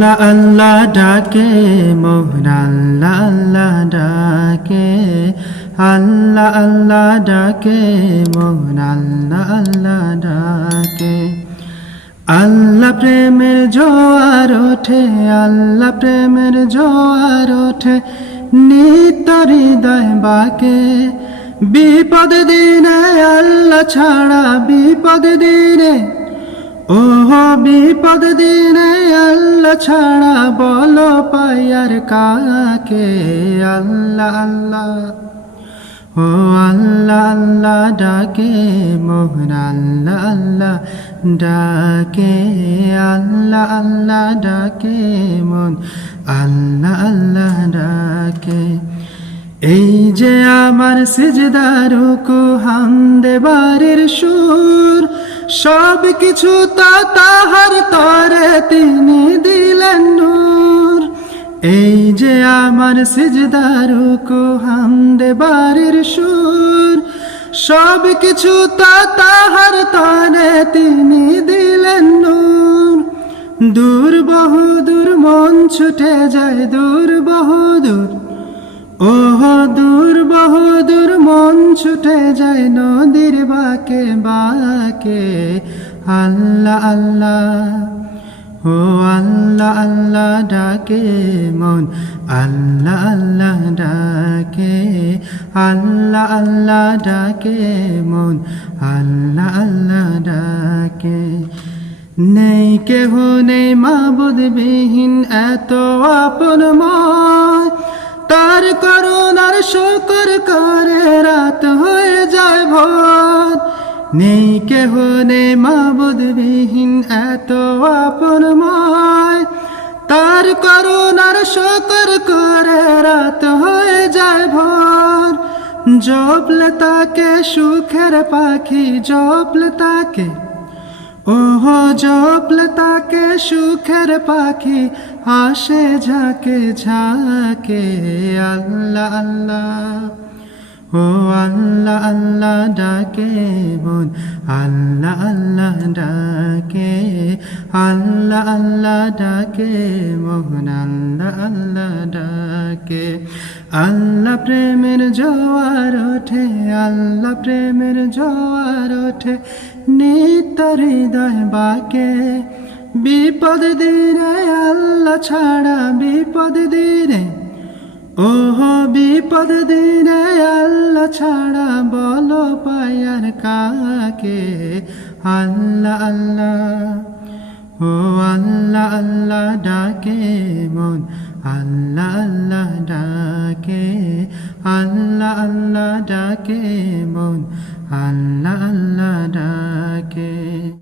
আল্লাহ আল্লাহ ডাকে মোহন আল্লাহ আল্লাহ ডাকে, আল্লাহ আল্লাহ ডাকে মোহন আল্লাহ আল্লাহ ডাকে। আল্লাহ প্রেমের জোয়ার ওঠে, আল্লাহ প্রেমের জোয়ার ওঠে, নিত্য হৃদয় বাকে। বিপদ দিনে আল্লাহ ছাড়া বিপদ দিনে, ওহ বিপদ দিনে ছাড়া বলো পায়ার কাকে? আল্লাহ আল্লাহ। ও আল্লাহ আল্লাহ ডাকে, মোহন আল্লাহ আল্লাহ ডাকে। আল্লাহ আল্লাহ ডাকে, মন আল্লাহ আল্লাহ ডাকে। এই যে আমার সিজদারুকু হামদে বাড়ির সুর সব কিছু তা তাহার তরে তিনি দিলেন নূর। এই যে আমার সিজদারুকু হামদে বাড়ির সুর, সব কিছু তা তাহার তরে তিনি দিলেন নূর। দূর বহুদূর মন ছুটে যায় দূর বহুদূর ওহ, দূর বহুদূর মন ছুটে যায় নদীর বাকে বাকে। আল্লাহ আল্লাহ। ও আল্লাহ আল্লাহ ডাকে মন, আল্লাহ আল্লাহ ডাকে, আল্লাহ আল্লাহ ডাকে মন, আল্লাহ আল্লাহ ডাকে। নেই কেহ, নেই মা বিহীন এত আপন ময় নেই কেহ নেই মাবুদ বিহীন এত আপন ময়। তার করুণার শকর করে রাত হয়ে যায় ভোর। জপলে তাকে সুখের পাখি, জপলে তাকে, ওহ, জপলে তাকে সুখের পাখি, আসে ঝাঁকে ঝাঁকে, আল্লাহ আল্লাহ। ও আল্লাহ আল্লাহ ডাকে বোন আল্লাহ আল্লাহ ডাকে, আল্লাহ আল্লাহ ডাকে মোহন আল্লাহ আল্লাহ ডাকে। আল্লাহ প্রেমের জোয়ার ওঠে, আল্লাহ প্রেমের জোয়ার ওঠে, নিত্য হৃদয় বাকে। বিপদ দিনে আল্লাহ ছাড়া বিপদ দিনে, ওহ বিপদ দিনে আল্লাহ ছাড়া বলো পায়ার কাকে? আল্লাহ আল্লাহ। ও আল্লাহ আল্লাহ ডাকে মন। আল্লাহ আল্লাহ ডাকে। আল্লাহ আল্লাহ ডাকে মন। আল্লাহ আল্লাহ ডাকে।